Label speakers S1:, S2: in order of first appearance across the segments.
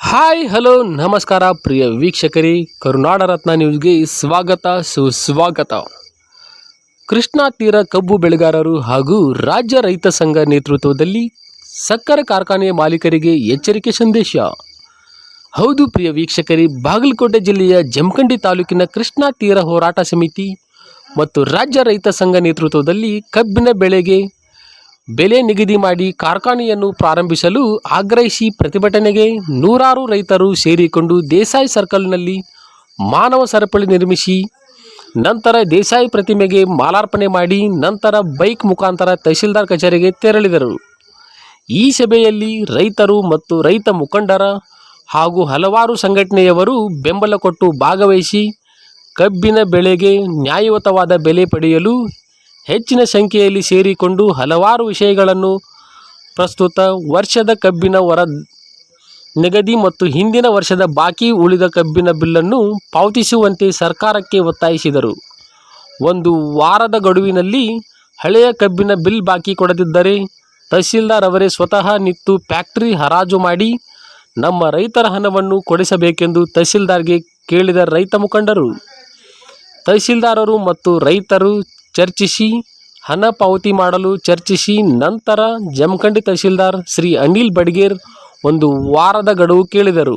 S1: Hi hello ನಮಸ್ಕಾರ ಪ್ರಿಯ ವೀಕ್ಷಕರಿ. ಕರುನಾಡ ರತ್ನ ನ್ಯೂಸ್ಗೆ ಸ್ವಾಗತ ಸುಸ್ವಾಗತ. ಕೃಷ್ಣಾ ತೀರ ಕಬ್ಬು ಬೆಳೆಗಾರರು ಹಾಗೂ ರಾಜ್ಯ ರೈತ ಸಂಘ ನೇತೃತ್ವದಲ್ಲಿ ಸಕ್ಕರೆ ಕಾರ್ಖಾನೆಯ ಮಾಲೀಕರಿಗೆ ಎಚ್ಚರಿಕೆ ಸಂದೇಶ. ಹೌದು ಪ್ರಿಯ ವೀಕ್ಷಕರೇ, ಬಾಗಲಕೋಟೆ ಜಿಲ್ಲೆಯ ಜಮಖಂಡಿ ತಾಲೂಕಿನ ಕೃಷ್ಣಾ ತೀರ ಹೋರಾಟ ಸಮಿತಿ ಮತ್ತು ರಾಜ್ಯ ರೈತ ಸಂಘ ನೇತೃತ್ವದಲ್ಲಿ ಕಬ್ಬಿನ ಬೆಳೆಗೆ ಬೆಲೆ ನಿಗದಿ ಮಾಡಿ ಕಾರ್ಖಾನೆಯನ್ನು ಪ್ರಾರಂಭಿಸಲು ಆಗ್ರಹಿಸಿ ಪ್ರತಿಭಟನೆಗೆ ನೂರಾರು ರೈತರು ಸೇರಿಕೊಂಡು ದೇಸಾಯಿ ಸರ್ಕಲ್ನಲ್ಲಿ ಮಾನವ ಸರಪಳಿ ನಿರ್ಮಿಸಿ ನಂತರ ದೇಸಾಯಿ ಪ್ರತಿಮೆಗೆ ಮಾಲಾರ್ಪಣೆ ಮಾಡಿ ನಂತರ ಬೈಕ್ ಮುಖಾಂತರ ತಹಶೀಲ್ದಾರ್ ಕಚೇರಿಗೆ ತೆರಳಿದರು. ಈ ಸಭೆಯಲ್ಲಿ ರೈತರು ಮತ್ತು ರೈತ ಮುಖಂಡರ ಹಾಗೂ ಹಲವಾರು ಸಂಘಟನೆಯವರು ಬೆಂಬಲ ಕೊಟ್ಟು ಭಾಗವಹಿಸಿ ಕಬ್ಬಿನ ಬೆಳೆಗೆ ನ್ಯಾಯಯುತವಾದ ಬೆಲೆ ಪಡೆಯಲು ಹೆಚ್ಚಿನ ಸಂಖ್ಯೆಯಲ್ಲಿ ಸೇರಿಕೊಂಡು ಹಲವಾರು ವಿಷಯಗಳನ್ನು ಪ್ರಸ್ತುತ ವರ್ಷದ ಕಬ್ಬಿನ ವರ ನಿಗದಿ ಮತ್ತು ಹಿಂದಿನ ವರ್ಷದ ಬಾಕಿ ಉಳಿದ ಕಬ್ಬಿನ ಬಿಲ್ಲನ್ನು ಪಾವತಿಸುವಂತೆ ಸರ್ಕಾರಕ್ಕೆ ಒತ್ತಾಯಿಸಿದರು. ಒಂದು ವಾರದ ಗಡುವಿನಲ್ಲಿ ಹಳೆಯ ಕಬ್ಬಿನ ಬಿಲ್ ಬಾಕಿ ಕೊಡದಿದ್ದರೆ ತಹಸೀಲ್ದಾರ್ ಅವರೇ ಸ್ವತಃ ನಿಂತು ಫ್ಯಾಕ್ಟರಿ ಹರಾಜು ಮಾಡಿ ನಮ್ಮ ರೈತರ ಹಣವನ್ನು ಕೊಡಿಸಬೇಕೆಂದು ತಹಸೀಲ್ದಾರ್ಗೆ ಕೇಳಿದ ರೈತ ಮುಖಂಡರು. ತಹಸೀಲ್ದಾರರು ಮತ್ತು ರೈತರು ಚರ್ಚಿಸಿ, ಹಣ ಪಾವತಿ ಮಾಡಲು ಚರ್ಚಿಸಿ ನಂತರ ಜಮಖಂಡಿ ತಹಸೀಲ್ದಾರ್ ಶ್ರೀ ಅನಿಲ್ ಬಡ್ಗೇರ್ ಒಂದು ವಾರದ ಗಡುವು ಕೇಳಿದರು.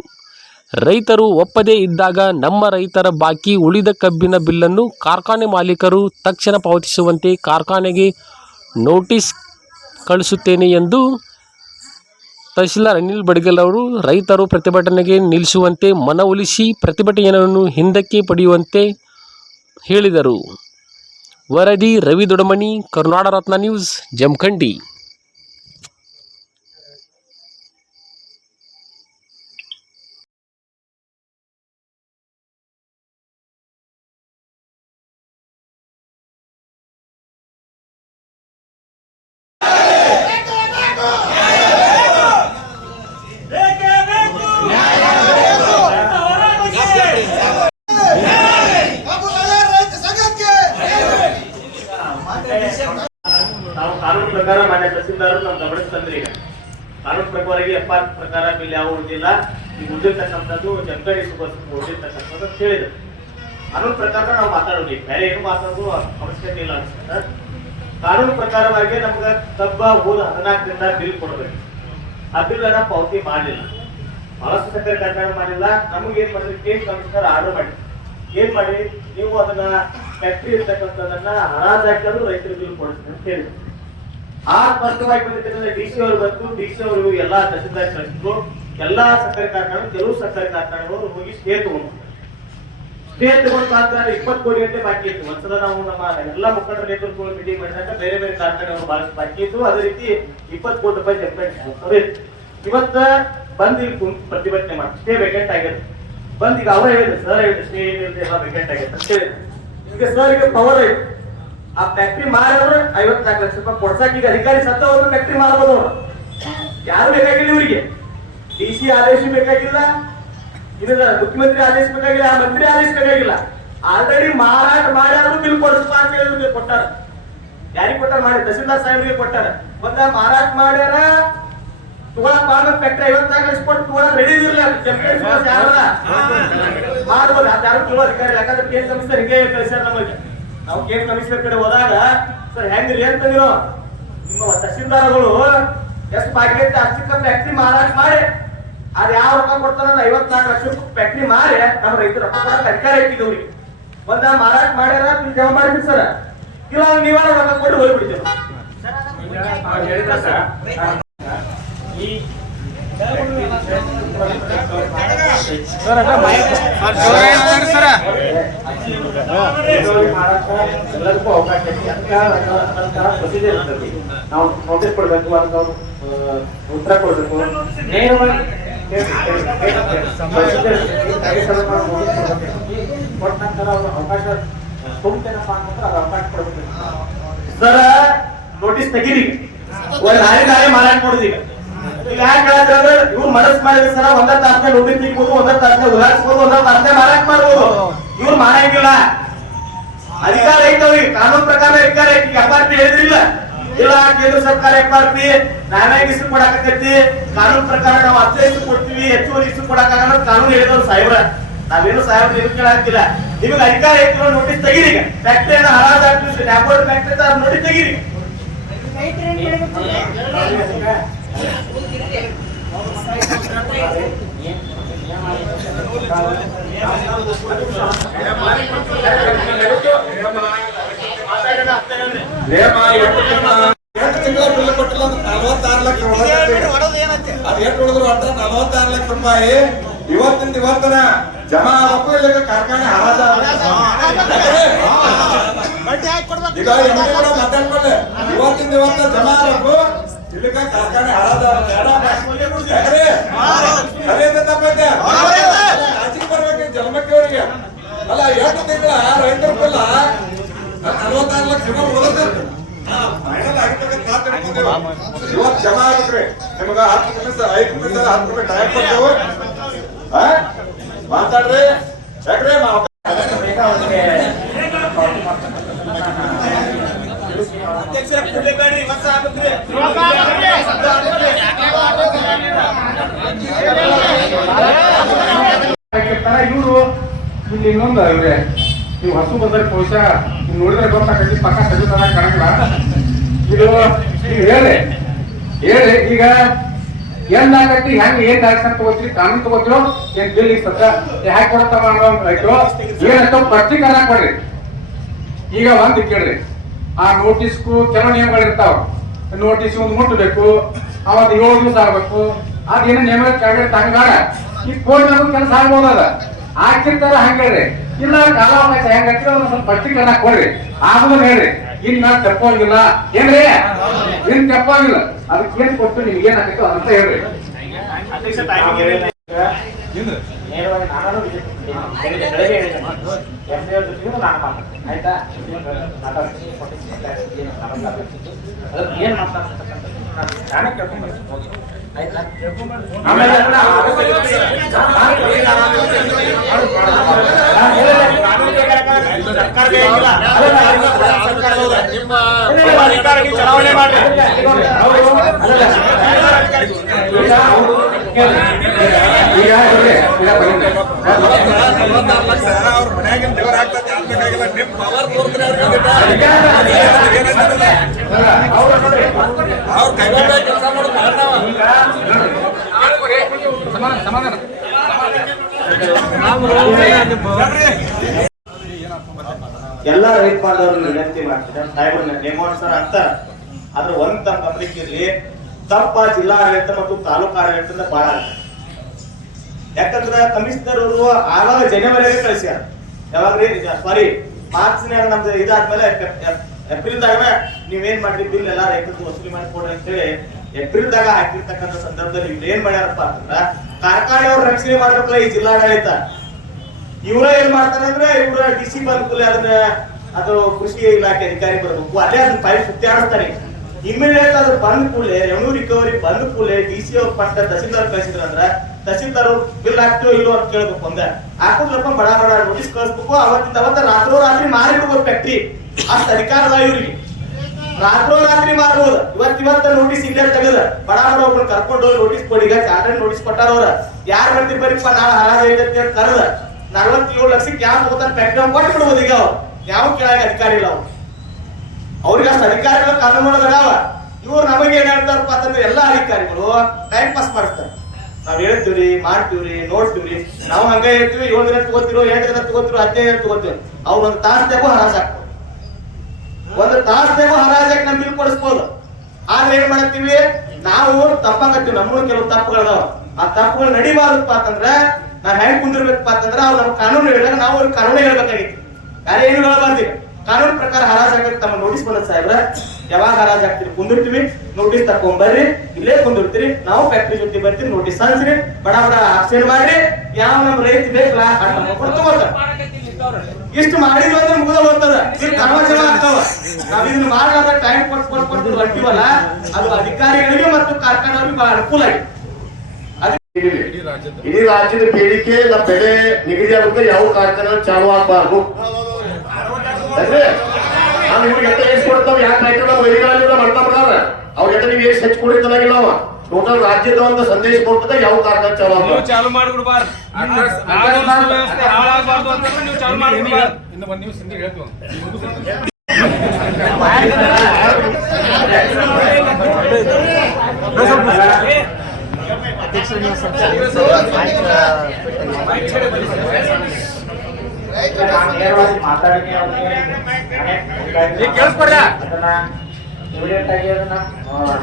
S1: ರೈತರು ಒಪ್ಪದೇ ಇದ್ದಾಗ ನಮ್ಮ ರೈತರ ಬಾಕಿ ಉಳಿದ ಕಬ್ಬಿನ ಬಿಲ್ಲನ್ನು ಕಾರ್ಖಾನೆ ಮಾಲೀಕರು ತಕ್ಷಣ ಪಾವತಿಸುವಂತೆ ಕಾರ್ಖಾನೆಗೆ ನೋಟಿಸ್ ಕಳಿಸುತ್ತೇನೆ ಎಂದು ತಹಶೀಲ್ದಾರ್ ಅನಿಲ್ ಬಡ್ಗಲ್ ಅವರು ರೈತರು ಪ್ರತಿಭಟನೆಗೆ ನಿಲ್ಲಿಸುವಂತೆ ಮನವೊಲಿಸಿ ಪ್ರತಿಭಟನೆಯನ್ನು ಹಿಂದಕ್ಕೆ ಪಡೆಯುವಂತೆ ಹೇಳಿದರು. ವರದಿ ರವಿ ದೊಡಮಣಿ, ಕರುನಾಡ ರತ್ನ ನ್ಯೂಸ್, ಜಮಖಂಡಿ.
S2: ಕಾನೂನು ಪ್ರಕಾರವಾಗಿ ಎಫ್ ಆರ್ ಪ್ರಕಾರ ಬಿಲ್ ಯಾವ ಉಳಿದಿಲ್ಲ. ಈಗ ಉಳಿದಿರ್ತಕ್ಕಂಥದ್ದು ಜನಗಣಿ ಉಳಿದಿರ್ತಕ್ಕಂಥದ್ದು ಅಂತ ಹೇಳಿದ್ರು. ಕಾನೂನು ಪ್ರಕಾರ ನಾವು ಮಾತಾಡೋದು ಬೇರೆ ಏನು ಮಾತಾಡೋದು ಅವಶ್ಯಕತೆ ಇಲ್ಲ ಅನ್ಸುತ್ತೆ ಕಾನೂನು ಪ್ರಕಾರವಾಗಿ ನಮ್ಗೆ ಕಬ್ಬ ಹೋದ ಹದಿನಾಲ್ಕರಿಂದ ಬಿಲ್ ಕೊಡಬೇಕು. ಆ ಬಿಲ್ ಅನ್ನ ಪಾವತಿ ಮಾಡಲಿಲ್ಲ. ಬಹಳಷ್ಟು ಸಕ್ಕರೆ ಕಾರ್ಖಾನೆ ಮಾಡಿಲ್ಲ. ನಮ್ಗೆ ಏನ್ ಮಾಡಿದ್ರಿ ಕೇಸ್ ಕಮಿಷನರ್ ಆರ್ಡರ್ ಮಾಡಿ. ಏನ್ ಮಾಡಿ? ನೀವು ಅದನ್ನ ಫ್ಯಾಕ್ಟ್ರಿ ಇರ್ತಕ್ಕಂಥದನ್ನ ಹರಾಜ್ ಹಾಕಿದ್ರು ರೈತರಿಗೆ ಬಿಲ್ ಕೊಡಿಸ್ತೀನಿ ಅಂತ ಹೇಳಿದ್ರು. ಆ ಸ್ಪಷ್ಟವಾಗಿ ಬಂದಿರ್ತಕ್ಕಂಥ ಡಿ ಸಿ ಅವರು ಬಂತು ಡಿ ಸಿ ಅವರು ಎಲ್ಲಾ ತಹಸೀಲ್ದಾರ್ ಕಳಿಸಿದ್ರು. ಎಲ್ಲಾ ಸಕ್ಕರೆ ಕಾರ್ಖಾನೆ ಕೆಲವು ಸಕ್ಕರೆ ಕಾರ್ಖಾನೆಗಳು ಹೋಗಿ ಸ್ಟೇ ತಗೊಂಡು ಸ್ಟೇ ತಗೊಂಡು ಮಾತ್ರ ಇಪ್ಪತ್ತು ಕೋಟಿ ಗಂಟೆ ಬಾಕಿ ಇತ್ತು. ಒಂದ್ಸಲ ನಾವು ನಮ್ಮ ಎಲ್ಲ ಮುಖಂಡರ ನೇತೃತ್ವಗಳು ಮೀಟಿಂಗ್ ಮಾಡಿದಾಗ ಬೇರೆ ಬೇರೆ ಕಾರ್ಖಾನೆಗಳು ಬಹಳಷ್ಟು ಬಾಕಿ ಇತ್ತು. ಅದೇ ರೀತಿ ಇಪ್ಪತ್ತು ಕೋಟಿ ರೂಪಾಯಿ ಜಪ್ಮೆಂಟ್ ಇವತ್ತ ಬಂದ್ ಇಲ್ಲಿ ಕುಂತು ಪ್ರತಿಭಟನೆ ಮಾಡಿ ಸ್ಟೇ ವೆಕೆಂಟ್ ಆಗಿದೆ. ಬಂದ್ ಈಗ ಅವರೇ ಹೇಳಿದ್ರು ಸರ್ ಹೇಳಿದ್ರು ಸ್ಟೇ ಏನಿಲ್ಲ ಎಲ್ಲ ವೇಕೆಂಟ್ ಆಗಿದೆ ಅಂತ ಹೇಳಿದ್ರು. ಈಗ ಪವರ್ ಐತಿ ಆ ಫ್ಯಾಕ್ಟ್ರಿ ಮಾರಿದ್ರೆ ಐವತ್ನಾಲ್ಕು ಲಕ್ಷ ರೂಪಾಯಿ ಕೊಡ್ಸಕ್ ಈಗ ಅಧಿಕಾರಿ ಸತ್ತವರು ಫ್ಯಾಕ್ಟ್ರಿ ಮಾರ್ಬೋದು ಅವ್ರು. ಯಾರು ಬೇಕಾಗಿಲ್ಲ ಇವರಿಗೆ? ಡಿ ಸಿ ಆದೇಶ ಬೇಕಾಗಿಲ್ಲ ಇದನ್ನ ಮುಖ್ಯಮಂತ್ರಿ ಆದೇಶ ಬೇಕಾಗಿಲ್ಲ ಆ ಮಂತ್ರಿ ಆದೇಶ ಬೇಕಾಗಿಲ್ಲ. ಆಲ್ರೆಡಿ ಮಾರಾಟ ಮಾಡ್ಯಾರು ಬಿಲ್ ಕೊಡಿಸ್ಬಾ ಅಂತ ಹೇಳಿದ್ರು ಕೊಟ್ಟಾರ. ಯಾರಿಗೆ ಕೊಟ್ಟಾರ? ಮಾಡಿ ತಹಸೀಲ್ದಾರ್ ಸಾಹೇಬ್ರಿಗೆ ಕೊಟ್ಟಾರ. ಒಂದ ಮಾರಾಟ ಮಾಡ್ಯಾರ ತಗೊಳಕ್ ಮಾಡ್ಬೇಕು ಫ್ಯಾಕ್ಟ್ರಿ ಐವತ್ನಾಲ್ಕು ಲಕ್ಷ ಕೊಟ್ಟು ತಗೊಳಕ್ ರೆಡಿ ಇರಲಿಲ್ಲ ಮಾಡ್ಬೋದು. ಯಾರು ಚಲೋ ಅಧಿಕಾರಿ ಯಾಕಂದ್ರೆ ಕೇಸ್ ಸಂಸ್ಥೆ ಹಿಂಗೆ ಕಳಿಸ್ಯಾರ ನಮಗೆ. ನಾವು ಕೇಸ್ ಕಮಿಷನರ್ ಕಡೆ ಹೋದಾಗ ಸರ್ ಹೆಂಗ್ರಿ ಅಂತಂದಿರೋ ನಿಮ್ಮ ತಹಸೀಲ್ದಾರ್ಗಳು ಎಷ್ಟು ಬಾಕಿ ಐತೆ ಅಷ್ಟಕ್ಕ ಫ್ಯಾಕ್ಟ್ರಿ ಮಾರಾಟ ಮಾಡಿ. ಅದ್ ಯಾವ ರೊಕ್ಕ ಕೊಡ್ತಾರ ಐವತ್ನಾಲ್ಕು ಲಕ್ಷ ಫ್ಯಾಕ್ಟ್ರಿ ಮಾರಿ ನಮ್ಮ ರೈತರು ರೊಕ್ಕ ಕೊಡಕ್ ಅಧಿಕಾರ ಐತಿ ಅವ್ರಿಗೆ. ಒಂದ ಮಾರಾಟ ಮಾಡ್ಯಾರ ನೀವು ಜಮಾ ಮಾಡಿದ್ರಿ ಸರ್. ಇಲ್ಲ ನೀವಾರ ರೊಕ್ಕ ಕೊಟ್ಟು ಹೋಗ್ಬಿಡ್ತೀವಿ ಈ ಎಲ್ಲರಿಗೂ ಅವಕಾಶ ಪ್ರೊಸೀಜರ್ ನಾವು ನೋಟಿಸ್ ಕೊಡ್ಬೇಕು ಅಂತ ಅವ್ರು, ಉತ್ತರ ಕೊಡ್ಬೇಕು ನೇರವಾಗಿ ಕೊಟ್ಟ ಅವಕಾಶ ಅವಕಾಶ ಕೊಡ್ಬೇಕು ಸರ ನೋಟಿಸ್ ತೆಗೀರಿ. ಒಂದ್ ಹಾರಿ ನಾಳೆ ಮಾರಾಟ ಮಾಡುದು ಈಗ ಈಗ ಯಾಕೆ ಹೇಳತ್ತಂದ್ರೆ ಇವ್ರು ಮನಸ್ ಮಾಡಿದ್ರೆ ಸರ ಒಂದ ತಾಸನೆ ಲುಟಿ ತಿಕ್ಬೋದು ಒಂದ ತಾಸನೆ ಉದಾಹರಿಸ್ಬೋದು ಒಂದ ತಾಸನೆ ಮಾರಾಟ ಮಾಡ್ಬೋದು ಇವ್ರು ಮಾಡಂಗಿಲ್ಲ ಅಧಿಕಾರ ಐತವ್ರಿ ಕಾನೂನು ಪ್ರಕಾರ ಅಧಿಕಾರ ಐತಿ ಎಫ್ ಹೇಳಿದ್ರಿಲ್ಲ ಇಲ್ಲ ಕೇಂದ್ರ ಸರ್ಕಾರ ಎಫ್ ಆರ್ ಪಿ ನಾವೇ ಇಸು ಕೊಡಾಕತ್ತೈತಿ ಕಾನೂನು ಪ್ರಕಾರ ನಾವು ಹತ್ತು ಇಸು ಕೊಡ್ತೀವಿ ಹೆಚ್ಚುವರಿ ಇಸು ಕೊಡಕ್ಕಾಗಲ್ಲ ಕಾನೂನು ಹೇಳಿದವ್ರು ಸಾಹೇಬ್ರ ನಾವೇನು ಸಾಹೇಬ್ರ ಏನು ಕೇಳಾಕಿಲ್ಲ ನಿಮಗೆ ಅಧಿಕಾರ ಐತಿ ನೋಟಿಸ್ ತೆಗೀರಿ ಈಗ ಫ್ಯಾಕ್ಟರಿಯನ್ನ ಹರಾಜ್ ಫ್ಯಾಕ್ಟ್ರಿ ಫ್ಯಾಕ್ಟರಿ ನೋಟಿಸ್ ತೆಗೀರಿ
S3: ತಿಂಗಳ ಬಿಲ್ ಕೊಟ್ಟಿಲ್ಲ ನಲವತ್ತಾರು ಲಕ್ಷ ಹೊಡೆದೈತಿ. ಅದ್ ಎಷ್ಟು ಹೊಡೆದ್ರು ಒಟ್ಟ ನಲವತ್ತಾರು ಲಕ್ಷ ರೂಪಾಯಿ ಇವತ್ತಿಂದ ಇವತ್ತನ ಜಮಾ ಆಗಬೇಕು ಇಲ್ಲ ಕಾರ್ಖಾನೆ ಹರಾಜ ಈಗ ಇವತ್ತಿಂದ ಇವತ್ತ ಜಮಾ ಆಗಬೇಕು ಇಲ್ಲಿಗ ಕಾರ್ಖಾನೆ ಹರಾಜ ಯಾಕ್ರಿ ಸರಿಯಾದ ತಪ್ಪೈತೆ. ಆಚೆಗೆ ಬರ್ಬೇಕು ಜನ್ಮಕ್ಕೆ ಅವರಿಗೆ ಅಲ್ಲ ತಿಂಗಳ ರೈತರ ಬಿಲ್ಲ ನಲವತ್ತಾರು ಲಕ್ಷ ರೂಪಾಯಿ ಹೋಗುತ್ತೆ ಫೈನಲ್ ಆಗಿರ್ತಕ್ಕಂಥ. ಇವತ್ತು ಜಮಾ ಆಗ್ಬೇಕ್ರಿ ನಿಮಗ ಹತ್ತು ನಿಮಿಷ ಐದು ನಿಮಿಷ ಹತ್ತು ನಿಮಿಷ ಟೈಮ್ ಕೊಡ್ತೇವೆ? ಮಾತಾಡ್ರಿ. ಯಾಕ್ರಿ ನಾವು
S4: ಇವರು ಇಲ್ಲಿ ಇನ್ನೊಂದು ಇವ್ರೆ ನೀವು ಹಸು ಬಂದ್ರೆ ಬಹುಶಃ ನೋಡಿದ್ರೆ ಗೊತ್ತಾಗತ್ತೆ, ಪಕ್ಕ ತೆಗೆದ ಕಾಣಲ್ಲ ಇದು ಹೇಳಿ ಹೇಳಿ, ಈಗ ಏನ್ ಆಗತ್ತಿ, ಹೆಂಗ್, ಏನ್ ಡೈರೆಕ್ಷನ್ ತಗೋತೀರಿ, ಕಾನೂನು ತಗೋತಿರೋ, ಏನ್ ಬಿಲ್ ಈಗ ಸದ್ಯ ಯಾಕೆ ಕೊಡತ್ತವ ಅನ್ನೋ ಏನಂತ ಪ್ರತೀಕಾರ ಕೊಡ್ರಿ. ಈಗ ಒಂದ್ ಕೇಳ್ರಿ. ಆ ನೋಟಿಸ್ಗೂ ಕೆಲವು ನಿಯಮಗಳಿರ್ತಾವ ನೋಟಿಸ್ ಒಂದು ಮುಟ್ಟಬೇಕು ಅವತ್ತು ಏಳು ದಿವಸ ಆಗ್ಬೇಕು, ಅದೇನ ನಿಯಮ ಕೆಳಗಡೆ ತಂಗಾಡ ಈ ಕೋರ್ಟ್ ಕೆಲಸ ಆಗ್ಬೋದದ ಹಾಕಿರ್ತಾರ ಹಂಗೇಳ್ರಿ ಇಲ್ಲ ಕಾಲಾವಕಾಶ ಹೆಂಗ್ ಹಾಕಿದ್ರೆ ಒಂದ್ ಸ್ವಲ್ಪ ಪಟ್ಟಿಕರಣ ಕೊಡ್ರಿ. ಆಗುದನ್ನ ಹೇಳ್ರಿ ಇನ್ ನಾನ್ ತಪ್ಪಾಗಿಲ್ಲ. ಏನ್ರಿ? ಇನ್ ತಪ್ಪಾಗಿಲ್ಲ. ಅದಕ್ಕೆ ಏನ್ ಕೊಟ್ಟು ನಿಮ್ಗೆ ಏನ್ ಹಾಕೈತೋ ಅಂತ ಹೇಳ್ರಿ.
S2: ಆಯ್ತಾ? ನೇರವಾಗಿ ಚಲಾವಣೆ ಮಾಡ್ರಿ ಅವರು
S3: ಮನ್ಯಾಗಿನ ದೇವ್ರ ಆಗ್ತದೆ ಆಗ್ಬೇಕಾಗಿಲ್ಲ ನಿಮ್ ಪವರ್ ತೋರ್ಸ್ರಿ
S4: ಅವ್ರು ನೋಡ್ರಿ
S3: ಅವ್ರ ಕೈಗೊಂಡ ಕೆಲಸ ಮಾಡೋದು ಮಾಡ್ತಾವ
S4: ಸಮಾಧಾನ ಸಮಾಧಾನ
S2: ಎಲ್ಲ ರೈತ ಬಾಂಧವರು ವಿನಂತಿ ಮಾಡ್ತಿದ್ದಾರೆ ಸಾಹೇಬ್ರ ನೇಮಾನುಸಾರ ಅಂತಾರ. ಆದ್ರೆ ಒಂದ್ ತಮ್ಮ ಗಮನಕ್ಕೆ ಇರ್ಲಿ, ತಪ್ಪ ಜಿಲ್ಲಾ ಆಡಳಿತ ಮತ್ತು ತಾಲೂಕು ಆಡಳಿತದಿಂದ ಬಹಳ. ಯಾಕಂದ್ರ ಕಮಿಷನರ್ ಅವರು ಆವಾಗ ಜನವರಿಗೆ ಕಳಿಸ್ಯಾರ. ಯಾವಾಗ್ರಿ ಸಾರಿ ಮಾರ್ಚ್ನ್ಯಾಗ ನಮ್ದು ಇದಾದ್ಮೇಲೆ ಏಪ್ರಿಲ್ ದಾಗ ನೀವೇನ್ ಮಾಡ್ರಿ, ಬಿಲ್ ಎಲ್ಲಾ ರೈತರು ವಸೂಲಿ ಮಾಡಿ ಕೊಡ್ರಿ ಅಂತೇಳಿ ಏಪ್ರಿಲ್ ದಾಗ ಹಾಕಿರ್ತಕ್ಕಂಥ ಸಂದರ್ಭದಲ್ಲಿ ಇವ್ರು ಏನ್ ಮಾಡ್ಯಾರಪ್ಪ ಅಂತಂದ್ರ ಕಾರ್ಖಾನೆಯವ್ರ ರಕ್ಷಣೆ ಮಾಡ್ಬೇಕಲ್ಲ ಈ ಜಿಲ್ಲಾಡಳಿತ. ಇವ್ರ ಏನ್ ಮಾಡ್ತಾರೆ ಅಂದ್ರೆ ಇವ್ರ ಡಿ ಸಿ ಬಂದ ಕೂಡಲೇ ಅದನ್ನ ಅದು ಕೃಷಿ ಇಲಾಖೆ ಅಧಿಕಾರಿ ಬರಬೇಕು. ಅಲ್ಲೇ ಅದನ್ನ ಫೈಲ್ ಸುತ್ತಾಡಿಸ್ತಾರೆ ಇಮಿಡಿಯೇಟ್ ಅದು ಬಂದ್ ಕೂಡಲೇ ರೆವೆನ್ಯೂ ರಿಕವರಿ ಬಂದ್ ಕೂಡಲೇ ಡಿ ಸಿ ಅವ್ರ ಪಟ್ಟ ತಹಸೀಲ್ದಾರ್ ಕಳಿಸಿದ್ರ ಅಂದ್ರ, ತಹಸೀಲ್ದಾರ್ ಬಿಲ್ ಹಾಕ್ತಿರೋ ಇಲ್ಲೋ ಅಂತ ಕೇಳ್ಬೇಕು ಒಂದ ಹಾಕೋದ್ರಪ್ಪ ಬಡ ಬಡ ನೋಟಿಸ್ ಕಳಿಸ್ಬೇಕು. ಅವತ್ತಿಂದ ಅವತ್ತ ರಾತ್ರೋ ರಾತ್ರಿ ಮಾರಿ ಬಿಡ್ಬೋದು ಫ್ಯಾಕ್ಟ್ರಿ ಅಷ್ಟ ಅಧಿಕಾರ ಅದ ಇವ್ರಿಗೆ ರಾತ್ರೋ ರಾತ್ರಿ ಮಾರ್ಬೋದು. ಇವತ್ ಇವತ್ತ ನೋಟಿಸ್ ಇಲ್ಲೇ ತೆಗದ ಬಡ ಬಡ ಒಬ್ಬರು ಕರ್ಕೊಂಡು ಹೋಗಿ ನೋಟಿಸ್ ಕೊಡಿ ಈಗ ಚಾರ್ಟರ್ ನೋಟಿಸ್ ಕೊಟ್ಟಾರ ಅವ್ರ. ಯಾರ್ ಬರ್ತೀರಿ ಬರೀಪ್ಪ ನಾಳೆ ಹರಾಜ್ ಐತೆ ಅಂತ ಕರೆದ ನಲ್ವತ್ತೇಳು ಲಕ್ಷಕ್ಕೆ ಯಾರು ತಗೋತಾರ ಫ್ಯಾಕ್ಟ್ರಿ ಕೊಟ್ಟು ಬಿಡ್ಬೋದು ಈಗ ಅವ್ರು. ಯಾವ ಕೆಳಗೆ ಅಧಿಕಾರಿ ಇಲ್ಲ ಅವ್ರು? ಅವ್ರಿಗೆ ಅಷ್ಟು ಅಧಿಕಾರಿಗಳು ಕಾನೂನು ಅದಾವ ಇವ್ರು ನಮಗೆ ಏನ್ ಹೇಳ್ತಾರಪ್ಪ ಅಂತಂದ್ರೆ ಎಲ್ಲಾ ಅಧಿಕಾರಿಗಳು ಟೈಮ್ ಪಾಸ್ ಮಾಡ್ತಾರೆ ನಾವ್ ಹೇಳ್ತೀವ್ರಿ, ಮಾಡ್ತೀವ್ರಿ, ನೋಡ್ತೀವ್ರಿ. ನಾವು ಹಂಗ ಹೇಳ್ತೀವಿ, ಏಳು ದಿನ ತಗೋತಿರೋ, ಎಂಟು ದಿನ ತಗೋತಿರೋ, ಹದಿನೈದು ದಿನ ತಗೋತೀವಿ. ಅವ್ರು ಒಂದು ತಾಸ್ದಾಗೂ ಹರಾಜ್ ಹಾಕ್ಬೋದು ಒಂದು ತಾಸ್ದಾಗೂ ಹರಾಜಾಗಿ ನಮ್ ಬಿಲ್ ಕೊಡಿಸ್ಬೋದು. ಆದ್ರೆ ಏನ್ ಮಾಡ್ತೀವಿ ನಾವು ತಪ್ಪಾಗತ್ತೀವಿ. ನಮ್ಮೂ ಕೆಲವು ತಪ್ಪುಗಳದಾವ. ಆ ತಪ್ಪುಗಳು ನಡಿಬಾರ್ದಪ್ಪ ಅಂತಂದ್ರೆ ನಾವ್ ಹೆಂಗ್ ಕುಂದಿರ್ಬೇಕಪ್ಪ ಅಂತಂದ್ರೆ ಅವ್ರು ನಮ್ಮ ಕಾನೂನು ಹೇಳಿದಾಗ ನಾವು ಅವ್ರಿಗೆ ಕಾನೂನು ಹೇಳ್ಬೇಕಾಗಿತ್ತು. ಬೇರೆ ಏನು ಹೇಳಬಾರ್ದು. ಕಾನೂನು ಪ್ರಕಾರ ಹರಾಜ್ ಆಗಕ್ಕೆ ತಮ್ಮ ನೋಟಿಸ್ ಬಂದ ಸಾಹೇಬ್ರ. ಯಾವಾಗ ಹರಾಜ್ ಆಗ್ತೀರಿ ಕುಂದಿರ್ತೀವಿ ನೋಟಿಸ್ ತಕೊಂಬರ್ರಿ ಇಲ್ಲೇ ಕುಂದಿರ್ತೀರಿ. ನಾವು ಫ್ಯಾಕ್ಟ್ರಿ ಜೊತೆ ಬರ್ತೀರಿ ನೋಟಿಸ್ ಹಂಚ್ರಿ ಬಡ ಬಡ ಆಕ್ಷನ್ ಮಾಡ್ರಿ. ಯಾವ ನಮ್ ರೈತ ಬೇಕಲ್ಲ ಇಷ್ಟು ಮಾಡಿದ್ವಿ ಅಂದ್ರೆ ಮುಗಿದ ಹೋಗ್ತದ. ಆಗ್ತಾವ. ನಾವ್ ಇದನ್ನ ಮಾಡಲಾರ್ದ ಟೈಮ್ ಕೊಟ್ಟು ಕೊಟ್ಟು ಕೊಟ್ಟು ಬರ್ತೀವಲ್ಲ, ಅದು ಅಧಿಕಾರಿಗಳಿಗೆ ಮತ್ತು ಕಾರ್ಖಾನೆಯವರಿಗೆ ಬಹಳ ಅನುಕೂಲ ಆಗಿದೆ.
S5: ಇಡೀ ರಾಜ್ಯದ ಬೇಡಿಕೆ ನಮ್ಮ ಬೆಲೆ ನಿಗದಿ ಆಗುತ್ತೆ. ಯಾವ ಕಾರ್ಖಾನೆ ಚಾಲು ಆಗಬಾರ್ದು. ನಾವು ನಿಮ್ಗೆ ಎತ್ತ ಎಷ್ಟು ಕೊಡ್ತಾವ ಯಾಕೆ ರೈತರು ನಮ್ಮ ವೈರಿಗಳಲ್ಲಿ ಮಾಡ್ತಾ ಬಿಡಾರ? ಅವ್ರ ಎತ್ತ ನೀವು ಎಷ್ಟು ಹೆಚ್ಚು ಕೊಡಿ ಅವ. ಟೋಟಲ್ ರಾಜ್ಯದ ಒಂದು ಸಂದೇಶ ಕೊಡ್ತದೆ ಯಾವ ಕಾರ್ಖಾನೆ ಚಾಲು ಆಗಬಾರ್ದು
S6: ಚಾಲು ಮಾಡ್ಬಿಡ್ಬಾರ್ದು ಹಾಳಾಗಬಾರ್ದು ಅಂತಂದ್ರೆ ನೀವು ಚಾಲು ಮಾಡ್ಬಿಡ್ಬಾರ್ದು
S4: ಇನ್ನು ಒಂದ್ ಹೇಳ್ತೀವಿ
S7: ಅದನ್ನ ಇಮಿಡಿಯೇಟ್ ಆಗಿ ಅದನ್ನ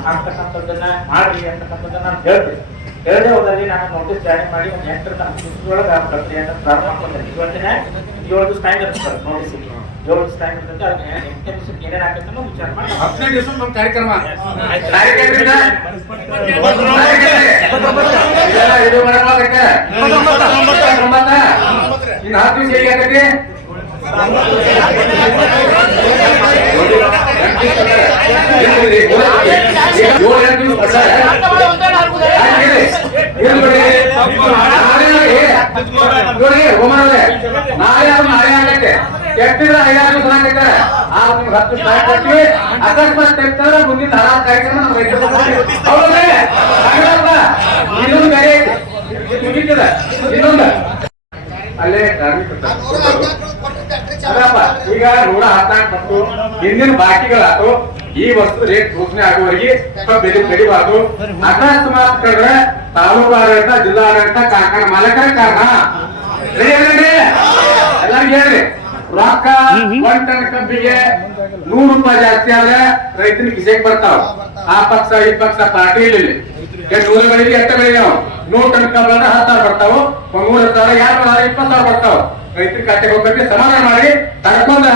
S7: ಹಾಕ್ತಕ್ಕಂಥದ್ದನ್ನ ಮಾಡ್ರಿ ಅಂತಕ್ಕಂಥದ್ದನ್ನ ನಾನು ಹೇಳ್ತೀನಿ ಹೇಳದೆ ಹೋದಲ್ಲಿ ನಾನು ನೋಟಿಸ್ ಜಾರಿ ಮಾಡಿ ಒಂದು ಎಂಟರ ಒಳಗೆ ಆ ಪ್ರಕ್ರಿಯೆಯನ್ನು ಪ್ರಾರಂಭ ಮಾಡ್ಕೊಂತೀನಿ ಇವತ್ತಿನ ಏಳು ದಿವಸ ಟೈಮ್ ಇರುತ್ತೆ ನೋಟಿಸ್ ಏಳು ದಿವಸ ಟೈಮ್ ಇರ್ತದೆ ಅದನ್ನ ಎಂಟನೇ ದಿವಸಕ್ಕೆ ಏನೇನು ವಿಚಾರ ಮಾಡಿ
S4: ದಿವಸ ನಮ್ಮ ಕಾರ್ಯಕ್ರಮ ಇದು? ಒಂಬತ್ತ? ಇನ್ನು ಹತ್ತು ದಿವಸ ಹೇಗೆ ಆಗತ್ತೆ? ಏಳು ಎಂಟು ದಿವಸ ಬರ್ತಾರೆ. ಆಯ್ತು, ಹೇಳಿ. ಏನು ಬಿಡಿ? ನಾಳೆ ನೋಡಿ, ಹೋಮನವ್ರೆ, ನಾಳೆ ಅವ್ರು ನಾಳೆ ಆಗತ್ತೆ ಕೆಟ್ಟಿದ್ರೆ ಐದಾರು ದಿವಸ ಆಗತ್ತೆ ಆ ನಿಮ್ಗೆ ಹತ್ತು ಸ್ಟಾರ್ಟ್ ಕೊಡ್ತೀವಿ ಅಕಸ್ಮಾತ್ ತೆಗ್ತಾರೆ ಮುಂದಿನ ಧಾರಾ ಕಾರ್ಯಕ್ರಮ ನಮ್ಮ ರೈತರು ಹೌದಲ್ವೇ? ಹಂಗಲ್ವಾ? ಇನ್ನೊಂದು ಬೇರೆ ಐತಿ. ಇದು ಮುಗೀತದ. ಇನ್ನೊಂದು ಅಲ್ಲೇ ಈಗ ನೂರ ಹದಿನಾಲ್ಕು ಮತ್ತು ಹಿಂದಿನ ಬಾಕಿಗಳಾತು ಈ ವಸ್ತು ರೇಟ್ ಘೋಷಣೆ ಆಗುವವರೆಗೆ ಸ್ವಲ್ಪ ಬೆಲೆ ಬೆಳಿಬಾರ್ದು. ಅಕಸ್ಮಾತ್ ಕಳೆದ್ರೆ ತಾಲೂಕು ಆಡಳಿತ ಜಿಲ್ಲಾ ಆಡಳಿತ ಕಾರ್ಖಾನೆ ಮಾಲಕರ ಕಾರಣ ಎಲ್ಲರಿಗೆ ಹೇಳ್ರಿ ರೊಕ್ಕ ಒಂದ್ ಟನ್ ಕಬ್ಬಿಗೆ ನೂರು ರೂಪಾಯಿ ಜಾಸ್ತಿ ಆದ್ರೆ ರೈತನಿಗೆ ಕಿಸೆಗೆ ಬರ್ತಾವ. ಆ ಪಕ್ಷ ಈ ಪಕ್ಷ ಪಾರ್ಟಿ ಇಲ್ಲಿ ಎಷ್ಟು ನೂರ ಬೆಳಿಗ್ಗೆ ಎಷ್ಟ ಬೆಳಿಗ್ಗೆ ನಾವು? ನೂರು ಟನ್ ಕಬ್ಬ ಅಂದ್ರೆ ಹತ್ತು ಸಾವಿರ ಬರ್ತಾವ ಮೂರ್ ಸಾವಿರ ಯಾರು ಇಪ್ಪತ್ತು ಸಾವಿರ ಬರ್ತಾವ. ರೈತರ ಖಾತೆಗೆ ಹೋಗ್ಬೇಕು ಸಮಾಧಾನ ಮಾಡಿ. ತಡ್ಕೊಂಡ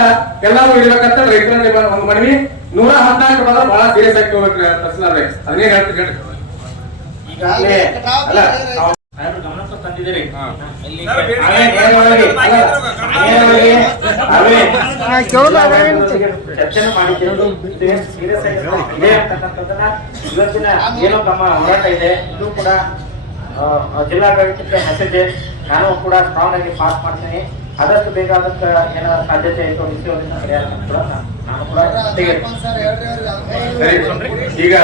S4: ಎಲ್ಲಾರು ಇರ್ಬೇಕಂತ ರೈತರ ಒಂದು ಮನವಿ. ನೂರ ಹದಿನಾಲ್ಕು ಬಂದ್ರೆ ಬಹಳ ಸೀರಿಯಸ್ ಆಗಿ ಹೋಗ್ಬೇಕು ತಹಸೀಲ್ದಾರ್ರೆ. ಅದನ್ನೇ ಹೇಳ್ತೀನಿ
S7: ಗಮನಕ್ಕೆ ತಂದಿದ್ದೀರಿ. ಚರ್ಚೆನೂ ಸೀರಿಯಸ್ ಆಗಿ ಇದೆ ಅಂತಕ್ಕಂಥದ್ದನ್ನ ಇವತ್ತಿನ ಏನೋ ತಮ್ಮ ಹೋರಾಟ ಇದೆ. ಇದು ಕೂಡ ಜಿಲ್ಲಾಡಳಿತಕ್ಕೆ ಮೆಸೇಜ್ ನಾನು ಕೂಡ ಸ್ಟ್ರಾಂಗ್ ಆಗಿ ಪಾಸ್ ಮಾಡ್ತೀನಿ. ಆದಷ್ಟು ಬೇಗ ಏನಾದ್ರು ಏನೋ ಸಾಧ್ಯತೆ ಇತ್ತು ವಿಷಯವನ್ನು ಪರಿಹಾರ ಕೂಡ ನಾನು- ಕೂಡ
S4: ಈಗ